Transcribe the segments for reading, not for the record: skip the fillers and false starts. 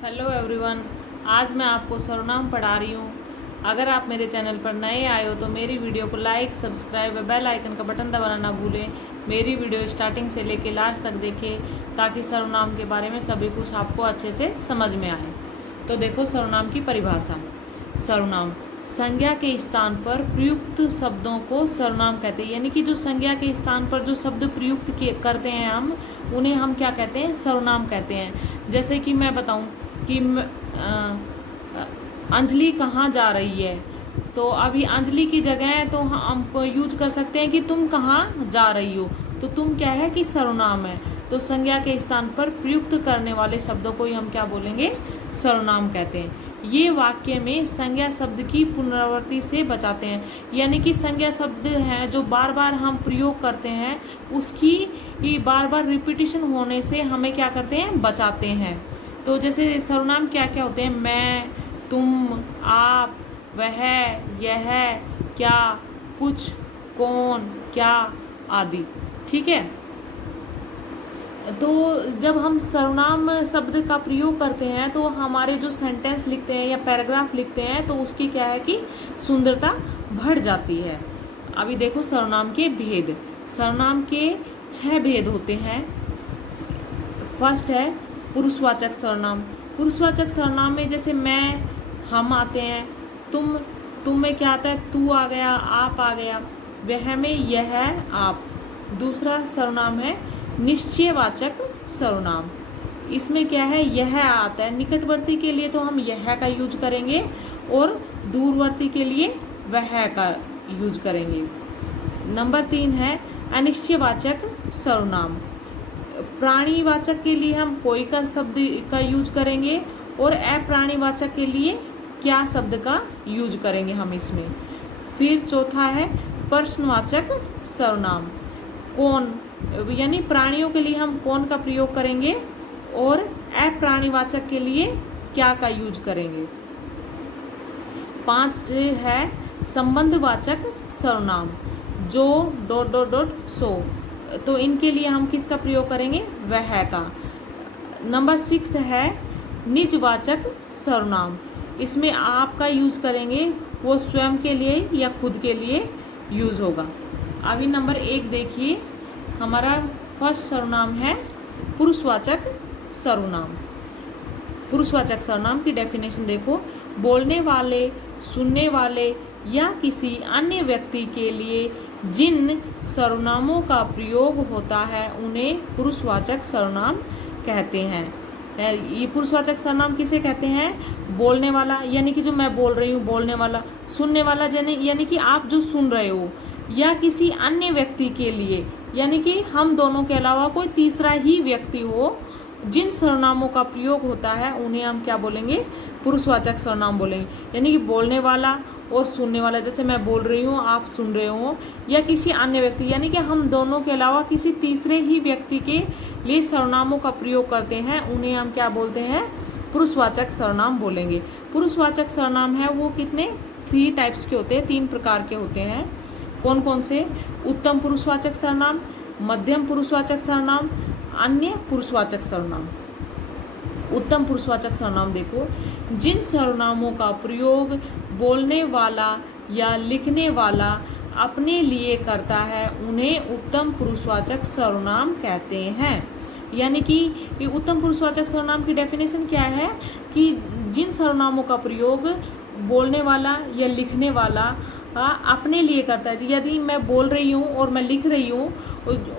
Hello everyone. आज मैं आपको सर्वनाम पढ़ा रही हूँ। अगर आप मेरे चैनल पर नए आए हो तो मेरी वीडियो को लाइक, सब्सक्राइब व बेल आइकन का बटन दबाना ना भूलें। मेरी वीडियो स्टार्टिंग से लेकर लास्ट तक देखें ताकि सर्वनाम के बारे में सभी कुछ आपको अच्छे से समझ में आए। तो देखो सर्वनाम की परिभाषा। सर्वनाम संज्ञा के स्थान पर प्रयुक्त शब्दों को सर्वनाम कहते हैं। यानी कि जो संज्ञा के स्थान पर जो शब्द प्रयुक्त करते हैं हम उन्हें हम क्या कहते हैं? सर्वनाम कहते हैं। जैसे कि मैं बताऊं कि अंजलि कहाँ जा रही है, तो अभी अंजलि की जगह तो हम यूज कर सकते हैं कि तुम कहाँ जा रही हो। तो तुम क्या है कि सर्वनाम है। तो संज्ञा के स्थान पर प्रयुक्त करने वाले शब्दों को ही हम क्या बोलेंगे? सर्वनाम कहते हैं। ये वाक्य में संज्ञा शब्द की पुनरावृत्ति से बचाते हैं। यानी कि संज्ञा शब्द है जो बार बार हम प्रयोग करते हैं उसकी बार बार रिपीटिशन होने से हमें क्या करते हैं? बचाते हैं। तो जैसे सर्वनाम क्या क्या होते हैं? मैं, तुम, आप, वह, यह, क्या, कुछ, कौन, क्या आदि। ठीक है। तो जब हम सर्वनाम शब्द का प्रयोग करते हैं तो हमारे जो सेंटेंस लिखते हैं या पैराग्राफ लिखते हैं तो उसकी क्या है कि सुंदरता बढ़ जाती है। अभी देखो सर्वनाम के भेद। सर्वनाम के 6 भेद होते हैं। फर्स्ट है पुरुषवाचक सर्वनाम। पुरुषवाचक सर्वनाम में जैसे मैं, हम आते हैं। तुम में क्या आता है? तू आ गया, आप आ गया। वह में यह, आप। दूसरा सर्वनाम है निश्चयवाचक सर्वनाम। इसमें क्या है? यह आता है। निकटवर्ती के लिए तो हम यह का यूज करेंगे और दूरवर्ती के लिए वह का यूज करेंगे। नंबर 3 है अनिश्चयवाचक सर्वनाम। प्राणीवाचक के लिए हम कोई का शब्द का यूज करेंगे और अप्राणीवाचक के लिए क्या शब्द का यूज करेंगे हम इसमें। फिर चौथा है प्रश्नवाचक सर्वनाम। कौन, यानी प्राणियों के लिए हम कौन का प्रयोग करेंगे और अप्राणीवाचक के लिए क्या का यूज करेंगे। 5 है संबंधवाचक सर्वनाम। जो ... सो, तो इनके लिए हम किसका प्रयोग करेंगे? वह का। नंबर 6 है निजवाचक सर्वनाम। इसमें आप का यूज करेंगे, वो स्वयं के लिए या खुद के लिए यूज होगा। अभी नंबर 1 देखिए, हमारा फर्स्ट सर्वनाम है पुरुषवाचक सर्वनाम। पुरुषवाचक सर्वनाम की डेफिनेशन देखो। बोलने वाले, सुनने वाले या किसी अन्य व्यक्ति के लिए जिन सर्वनामों का प्रयोग होता है उन्हें पुरुषवाचक सर्वनाम कहते हैं। ये पुरुषवाचक सर्वनाम किसे कहते हैं? बोलने वाला, यानी कि जो मैं बोल रही हूँ बोलने वाला। सुनने वाला यानी कि आप जो सुन रहे हो। या किसी अन्य व्यक्ति के लिए, यानी कि हम दोनों के अलावा कोई तीसरा ही व्यक्ति हो। जिन सर्वनामों का प्रयोग होता है उन्हें हम क्या बोलेंगे? पुरुषवाचक सर्वनाम बोलेंगे। यानी कि बोलने वाला और सुनने वाला, जैसे मैं बोल रही हूँ आप सुन रहे हो, या किसी अन्य व्यक्ति, यानी कि हम दोनों के अलावा किसी तीसरे ही व्यक्ति के लिए सर्वनामों का प्रयोग करते हैं उन्हें हम क्या बोलते हैं? पुरुषवाचक सर्वनाम बोलेंगे। पुरुषवाचक सर्वनाम है वो कितने 3 टाइप्स के होते हैं, 3 प्रकार के होते हैं। कौन कौन से? उत्तम पुरुषवाचक सर्वनाम, मध्यम पुरुषवाचक सर्वनाम, अन्य पुरुषवाचक सर्वनाम। उत्तम पुरुषवाचक सर्वनाम देखो, जिन सर्वनामों का प्रयोग बोलने वाला या लिखने वाला अपने लिए करता है उन्हें उत्तम पुरुषवाचक सर्वनाम कहते हैं। यानी कि उत्तम पुरुषवाचक सर्वनाम की डेफिनेशन क्या है कि जिन सर्वनामों का प्रयोग बोलने वाला या लिखने वाला अपने लिए करता है। यदि मैं बोल रही हूँ और मैं लिख रही हूँ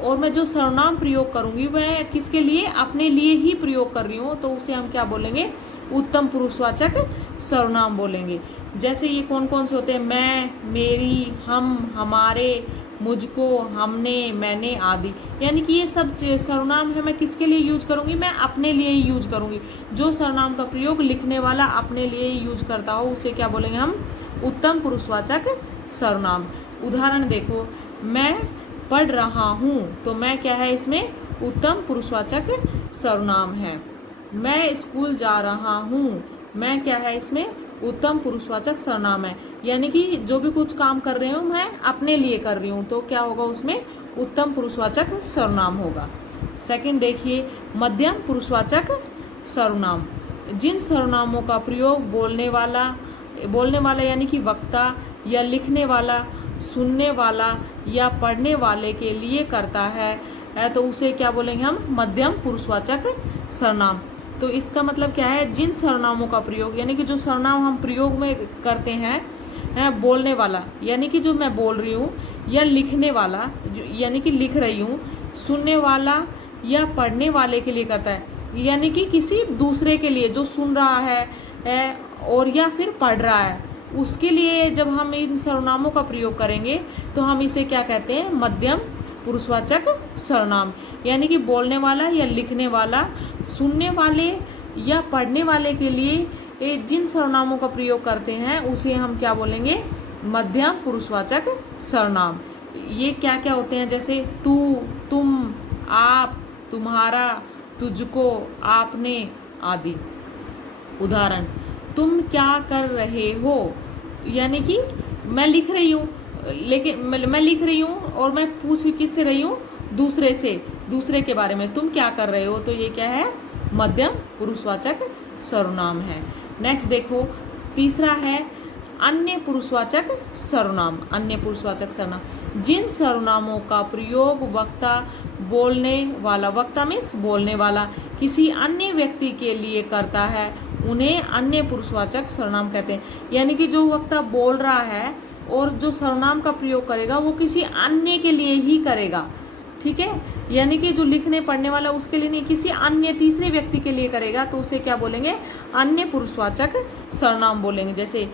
और मैं जो सर्वनाम प्रयोग करूँगी वह किसके लिए? अपने लिए ही प्रयोग कर रही हूँ, तो उसे हम क्या बोलेंगे? उत्तम पुरुषवाचक सर्वनाम बोलेंगे। जैसे ये कौन कौन से होते हैं? मैं, मेरी, हम, हमारे, मुझको, हमने, मैंने आदि। यानी कि ये सब सर्वनाम है मैं किसके लिए यूज करूँगी? मैं अपने लिए ही यूज करूँगी। जो सर्वनाम का प्रयोग लिखने वाला अपने लिए ही यूज करता हो उसे क्या बोलेंगे हम? उत्तम पुरुषवाचक सर्वनाम। उदाहरण देखो, मैं पढ़ रहा हूँ, तो मैं क्या है इसमें? उत्तम पुरुषवाचक सर्वनाम है। मैं स्कूल जा रहा हूँ, मैं क्या है इसमें? उत्तम पुरुषवाचक सर्वनाम है। यानी कि जो भी कुछ काम कर रही हूँ मैं अपने लिए कर रही हूँ, तो क्या होगा उसमें? उत्तम पुरुषवाचक सर्वनाम होगा। सेकंड देखिए, मध्यम पुरुषवाचक सर्वनाम। जिन सर्वनामों का प्रयोग बोलने वाला यानी कि वक्ता या लिखने वाला, सुनने वाला या पढ़ने वाले के लिए करता है तो उसे क्या बोलेंगे हम? मध्यम पुरुषवाचक सर्वनाम। तो इसका मतलब क्या है? जिन सर्वनामों का प्रयोग यानी कि जो सर्वनाम हम प्रयोग में करते हैं, बोलने वाला यानी कि जो मैं बोल रही हूँ, या लिखने वाला यानी कि लिख रही हूँ, सुनने वाला या पढ़ने वाले के लिए करता है यानी कि किसी दूसरे के लिए जो सुन रहा है और या फिर पढ़ रहा है, उसके लिए जब हम इन सर्वनामों का प्रयोग करेंगे तो हम इसे क्या कहते हैं? मध्यम पुरुषवाचक सर्वनाम। यानी कि बोलने वाला या लिखने वाला, सुनने वाले या पढ़ने वाले के लिए जिन सर्वनामों का प्रयोग करते हैं उसे हम क्या बोलेंगे? मध्यम पुरुषवाचक सर्वनाम। ये क्या क्या होते हैं? जैसे तू, तुम, आप, तुम्हारा, तुझको, आपने आदि। उदाहरण, तुम क्या कर रहे हो? यानी कि मैं लिख रही हूँ, लेकिन मैं लिख रही हूँ और मैं पूछ किससे रही हूँ? दूसरे से, दूसरे के बारे में। तुम क्या कर रहे हो? तो ये क्या है? मध्यम पुरुषवाचक सर्वनाम है। नेक्स्ट देखो, तीसरा है अन्य पुरुषवाचक सर्वनाम। अन्य पुरुषवाचक सर्वनाम जिन सर्वनामों का प्रयोग वक्ता बोलने वाला, वक्ता मीन्स बोलने वाला, किसी अन्य व्यक्ति के लिए करता है उन्हें अन्य पुरुषवाचक सर्वनाम कहते हैं। यानी कि जो वक्ता बोल रहा है और जो सर्वनाम का प्रयोग करेगा वो किसी अन्य के लिए ही करेगा, ठीक है? यानी कि जो लिखने पढ़ने वाला उसके लिए नहीं, किसी अन्य तीसरे व्यक्ति के लिए करेगा तो उसे क्या बोलेंगे? अन्य पुरुषवाचक सर्वनाम बोलेंगे। जैसे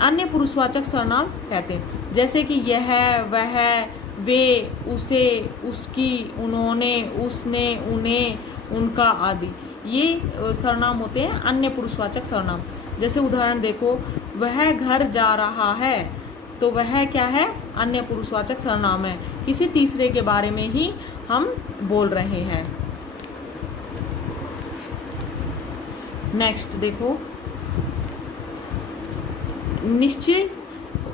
अन्य पुरुषवाचक सर्वनाम कहते हैं, जैसे कि यह, वह, वे, उसे, उसकी, उन्होंने, उसने, उन्हें, उनका आदि। ये सर्वनाम होते हैं अन्य पुरुषवाचक सर्वनाम। जैसे उदाहरण देखो, वह घर जा रहा है, तो वह क्या है? अन्य पुरुषवाचक सर्वनाम है, किसी तीसरे के बारे में ही हम बोल रहे हैं। नेक्स्ट देखो,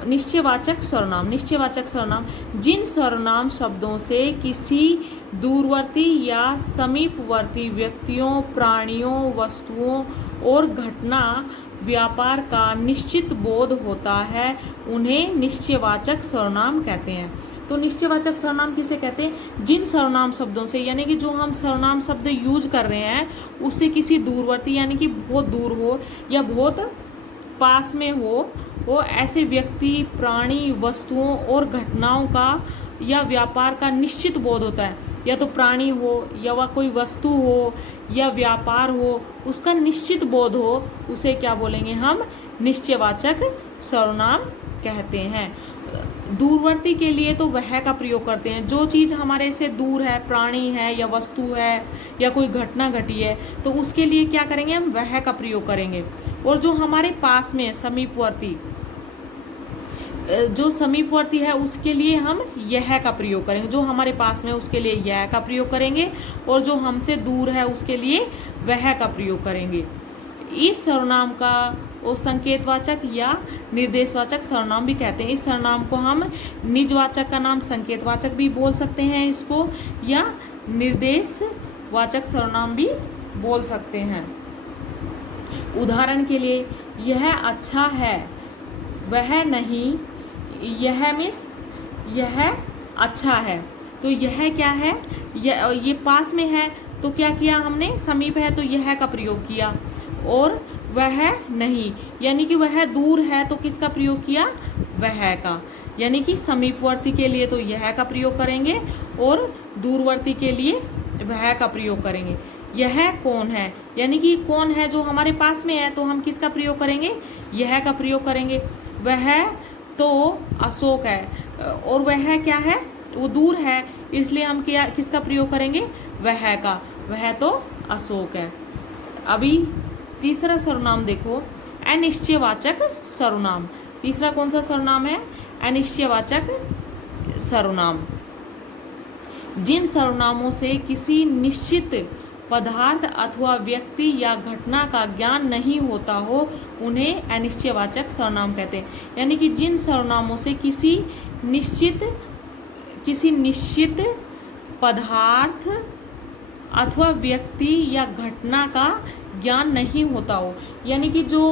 निश्चयवाचक सर्वनाम। निश्चयवाचक सर्वनाम जिन सर्वनाम शब्दों से किसी दूरवर्ती या समीपवर्ती व्यक्तियों, प्राणियों, वस्तुओं और घटना, व्यापार का निश्चित बोध होता है उन्हें निश्चयवाचक सर्वनाम कहते हैं। तो निश्चयवाचक सर्वनाम किसे कहते हैं? जिन सर्वनाम शब्दों से, यानी कि जो हम सर्वनाम शब्द यूज कर रहे हैं उससे किसी दूरवर्ती यानी कि बहुत दूर हो या बहुत पास में हो ऐसे व्यक्ति, प्राणी, वस्तुओं और घटनाओं का या व्यापार का निश्चित बोध होता है। या तो प्राणी हो या वह कोई वस्तु हो या व्यापार हो, उसका निश्चित बोध हो, उसे क्या बोलेंगे हम? निश्चयवाचक सर्वनाम कहते हैं। दूरवर्ती के लिए तो वह का प्रयोग करते हैं, जो चीज़ हमारे से दूर है, प्राणी है या वस्तु है या कोई घटना घटी है, तो उसके लिए क्या करेंगे? हम वह का प्रयोग करेंगे। और जो हमारे पास में समीपवर्ती, जो समीपवर्ती है उसके लिए हम यह का प्रयोग करेंगे। जो हमारे पास में उसके लिए यह का प्रयोग करेंगे और जो हमसे दूर है उसके लिए वह का प्रयोग करेंगे। इस सर्वनाम का वो संकेतवाचक या निर्देशवाचक सर्वनाम भी कहते हैं। इस सर्वनाम को हम निजवाचक का नाम संकेतवाचक भी बोल सकते हैं इसको, या निर्देशवाचक सर्वनाम भी बोल सकते हैं। उदाहरण के लिए, यह अच्छा है, वह नहीं, यह मिस यह अच्छा है। तो यह क्या है? ये पास में है तो क्या किया हमने? समीप है तो यह का प्रयोग किया। और वह नहीं यानी कि वह दूर है तो किसका प्रयोग किया? वह का। यानी कि समीपवर्ती के लिए तो यह का प्रयोग करेंगे और दूरवर्ती के लिए वह का प्रयोग करेंगे। यह कौन है यानी कि कौन है जो हमारे पास में है तो हम किसका प्रयोग करेंगे? यह का प्रयोग करेंगे। वह तो अशोक है और वह क्या है? वो दूर है, इसलिए हम क्या किसका प्रयोग करेंगे? वह का। वह तो अशोक है। अभी तीसरा सर्वनाम देखो, अनिश्चयवाचक सर्वनाम। तीसरा कौन सा सर्वनाम है? अनिश्चयवाचक सर्वनाम। जिन सर्वनामों से किसी निश्चित पदार्थ अथवा व्यक्ति या घटना का ज्ञान नहीं होता हो उन्हें अनिश्चयवाचक सर्वनाम कहते हैं। यानी कि जिन सर्वनामों से किसी निश्चित पदार्थ अथवा व्यक्ति या घटना का ज्ञान नहीं होता हो, यानी कि जो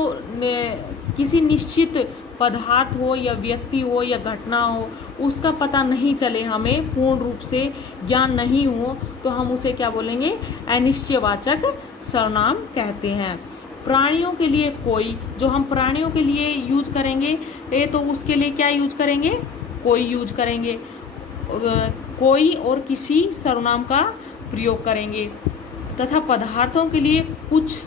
किसी निश्चित पदार्थ हो या व्यक्ति हो या घटना हो उसका पता नहीं चले, हमें पूर्ण रूप से ज्ञान नहीं हो, तो हम उसे क्या बोलेंगे? अनिश्चयवाचक सर्वनाम कहते हैं। प्राणियों के लिए कोई, जो हम प्राणियों के लिए यूज करेंगे तो उसके लिए क्या यूज करेंगे? कोई यूज करेंगे। कोई और किसी सर्वनाम का प्रयोग करेंगे। तथा पदार्थों के लिए कुछ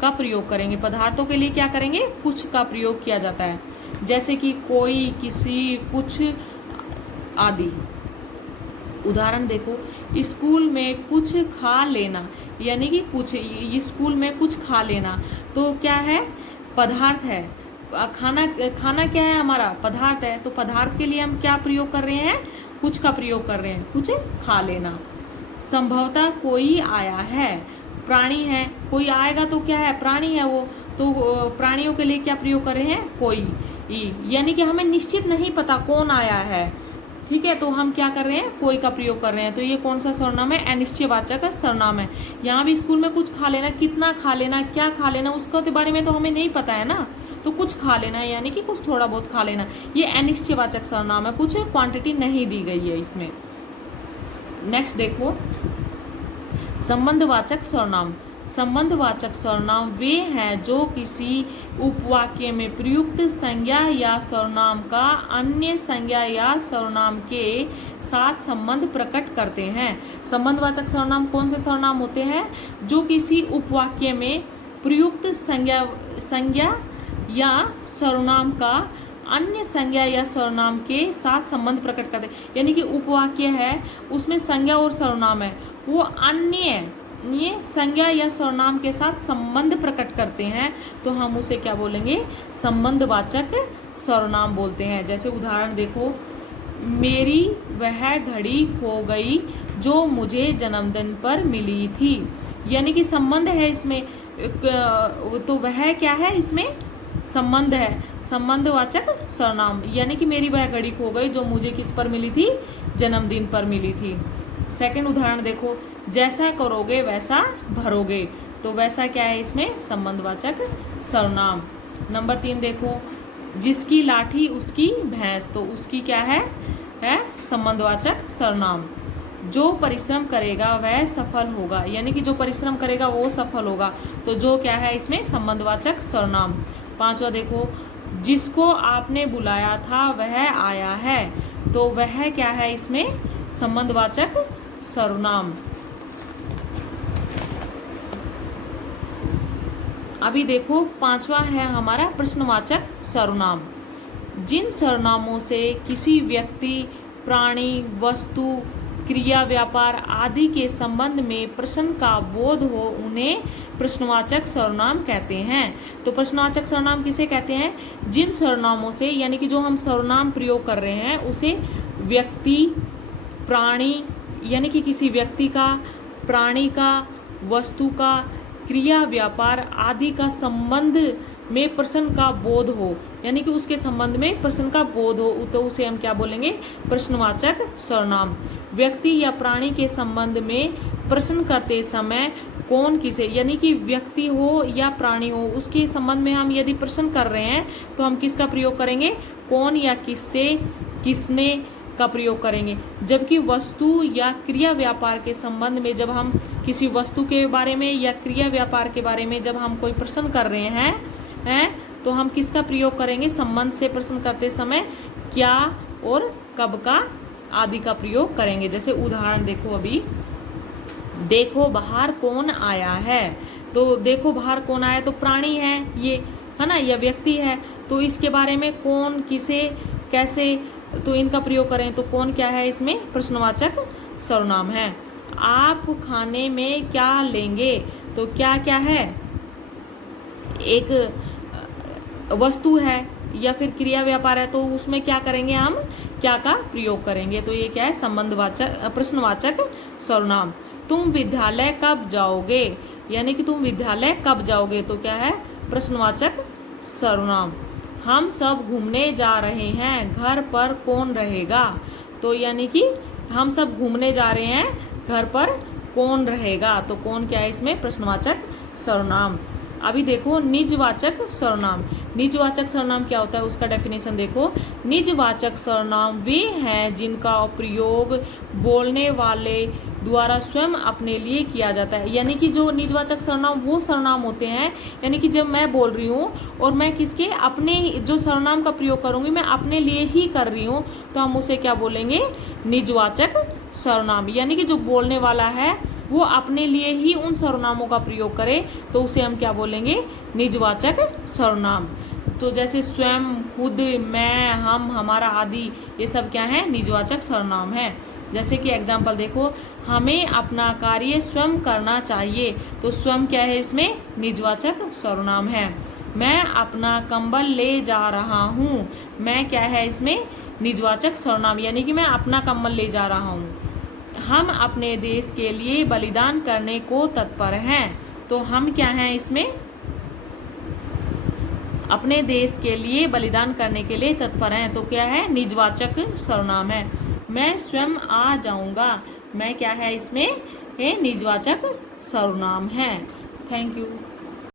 का प्रयोग करेंगे। पदार्थों के लिए क्या करेंगे? कुछ का प्रयोग किया जाता है, जैसे कि कोई, किसी, कुछ आदि। उदाहरण देखो, स्कूल में कुछ खा लेना, यानी कि कुछ, स्कूल में कुछ खा लेना तो क्या है? पदार्थ है। खाना, खाना क्या है? हमारा पदार्थ है। तो पदार्थ के लिए हम क्या प्रयोग कर रहे हैं? कुछ का प्रयोग कर रहे हैं, कुछ खा लेना। संभवतः कोई आया है, प्राणी है, कोई आएगा तो क्या है? प्राणी है वो, तो प्राणियों के लिए क्या प्रयोग कर रहे हैं? कोई, यानी कि हमें निश्चित नहीं पता कौन आया है, ठीक है, तो हम क्या कर रहे हैं? कोई का प्रयोग कर रहे हैं। तो ये कौन सा सर्वनाम है? अनिश्चयवाचक सर्वनाम है। यहाँ भी स्कूल में कुछ खा लेना, कितना खा लेना, क्या खा लेना, उसका बारे में तो हमें नहीं पता है ना, तो कुछ खा लेना यानी कि कुछ थोड़ा बहुत खा लेना, ये अनिश्चयवाचक सर्वनाम है, कुछ क्वांटिटी नहीं दी गई है इसमें। नेक्स्ट देखो, संबंधवाचक सर्वनाम। संबंधवाचक सर्वनाम वे हैं जो किसी उपवाक्य में प्रयुक्त संज्ञा या सर्वनाम का अन्य संज्ञा या सर्वनाम के साथ संबंध प्रकट करते हैं। संबंधवाचक सर्वनाम कौन से सर्वनाम होते हैं? जो किसी उपवाक्य में प्रयुक्त संज्ञा या सर्वनाम का अन्य संज्ञा या सर्वनाम के साथ संबंध प्रकट करते हैं। यानी कि उपवाक्य है, उसमें संज्ञा और सर्वनाम है, वो अन्य ये संज्ञा या सर्वनाम के साथ संबंध प्रकट करते हैं, तो हम उसे क्या बोलेंगे? संबंधवाचक सर्वनाम बोलते हैं। जैसे उदाहरण देखो, मेरी वह घड़ी खो गई जो मुझे जन्मदिन पर मिली थी, यानी कि संबंध है इसमें, तो वह क्या है? इसमें संबंध है, संबंधवाचक सर्वनाम, यानी कि मेरी वह घड़ी खो गई जो मुझे किस पर मिली थी? जन्मदिन पर मिली थी। सेकंड उदाहरण देखो, जैसा करोगे वैसा भरोगे, तो वैसा क्या है? इसमें संबंधवाचक सर्वनाम। नंबर 3 देखो, जिसकी लाठी उसकी भैंस, तो उसकी क्या है? संबंधवाचक सर्वनाम। जो परिश्रम करेगा वह सफल होगा, यानी कि जो परिश्रम करेगा वो सफल होगा, तो जो क्या है? इसमें संबंधवाचक सर्वनाम। 5वां देखो, जिसको आपने बुलाया था वह आया है, तो वह क्या है? इसमें संबंधवाचक सर्वनाम। अभी देखो 5वां है हमारा प्रश्नवाचक सर्वनाम। जिन सर्वनामों से किसी व्यक्ति, प्राणी, वस्तु, क्रिया, व्यापार आदि के संबंध में प्रश्न का बोध हो उन्हें प्रश्नवाचक सर्वनाम कहते हैं। तो प्रश्नवाचक सर्वनाम किसे कहते हैं? जिन सर्वनामों से, यानी कि जो हम सर्वनाम प्रयोग कर रहे हैं उसे व्यक्ति, प्राणी, यानी कि किसी व्यक्ति का, प्राणी का, वस्तु का, क्रिया, व्यापार आदि का संबंध में प्रश्न का बोध हो, यानी कि उसके संबंध में प्रश्न का बोध हो, तो उसे हम क्या बोलेंगे? प्रश्नवाचक सर्वनाम। व्यक्ति या प्राणी के संबंध में प्रश्न करते समय कौन किसे, यानी कि व्यक्ति हो या प्राणी हो, उसके संबंध में हम यदि प्रश्न कर रहे हैं तो हम किसका प्रयोग करेंगे? कौन या किससे, किसने का प्रयोग करेंगे। जबकि वस्तु या क्रिया व्यापार के संबंध में जब हम किसी वस्तु के बारे में या क्रिया व्यापार के बारे में जब हम कोई प्रश्न कर रहे हैं तो हम किसका प्रयोग करेंगे? संबंध से प्रश्न करते समय क्या और कब का आदि का प्रयोग करेंगे। जैसे उदाहरण देखो, अभी देखो बाहर कौन आया है, तो देखो बाहर कौन आया तो प्राणी है ये, है ना, या व्यक्ति है, तो इसके बारे में कौन, किसे, कैसे, तो इनका प्रयोग करें तो कौन क्या है? इसमें प्रश्नवाचक सर्वनाम है। आप खाने में क्या लेंगे, तो क्या क्या है? एक वस्तु है या फिर क्रिया व्यापार है, तो उसमें क्या करेंगे? हम क्या का प्रयोग करेंगे, तो ये क्या है? संबंधवाचक, प्रश्नवाचक सर्वनाम। तुम विद्यालय कब जाओगे, यानी कि तुम विद्यालय कब जाओगे, तो क्या है? प्रश्नवाचक सर्वनाम। हम सब घूमने जा रहे हैं, घर पर कौन रहेगा, तो यानी कि हम सब घूमने जा रहे हैं, घर पर कौन रहेगा, तो कौन क्या है? इसमें प्रश्नवाचक सर्वनाम। अभी देखो निजवाचक सर्वनाम। निजवाचक सर्वनाम क्या होता है उसका डेफिनेशन देखो। निजवाचक सर्वनाम वे हैं जिनका प्रयोग बोलने वाले द्वारा स्वयं अपने लिए किया जाता है। यानी कि जो निजवाचक सर्वनाम वो सर्वनाम होते हैं, यानी कि जब मैं बोल रही हूँ और मैं किसके अपने जो सर्वनाम का प्रयोग करूँगी मैं अपने लिए ही कर रही हूँ, तो हम उसे क्या बोलेंगे, निजवाचक सर्वनाम। यानी कि जो बोलने वाला है वो अपने लिए ही उन सर्वनामों का प्रयोग करे तो उसे हम क्या बोलेंगे, निजवाचक सर्वनाम। तो जैसे स्वयं, खुद, मैं, हम, हमारा आदि, ये सब क्या है, निजवाचक सर्वनाम है। जैसे कि एग्जाम्पल देखो, हमें अपना कार्य स्वयं करना चाहिए, तो स्वयं क्या है इसमें, निजवाचक सर्वनाम है। मैं अपना कंबल ले जा रहा हूँ, मैं क्या है इसमें, निजवाचक सर्वनाम, यानी कि मैं अपना कंबल ले जा रहा हूँ। हम अपने देश के लिए बलिदान करने को तत्पर हैं, तो हम क्या हैं इसमें, अपने देश के लिए बलिदान करने के लिए तत्पर हैं, तो क्या है, निजवाचक सर्वनाम है। मैं स्वयं आ जाऊंगा, मैं क्या है इसमें, निजवाचक सर्वनाम है। Thank you.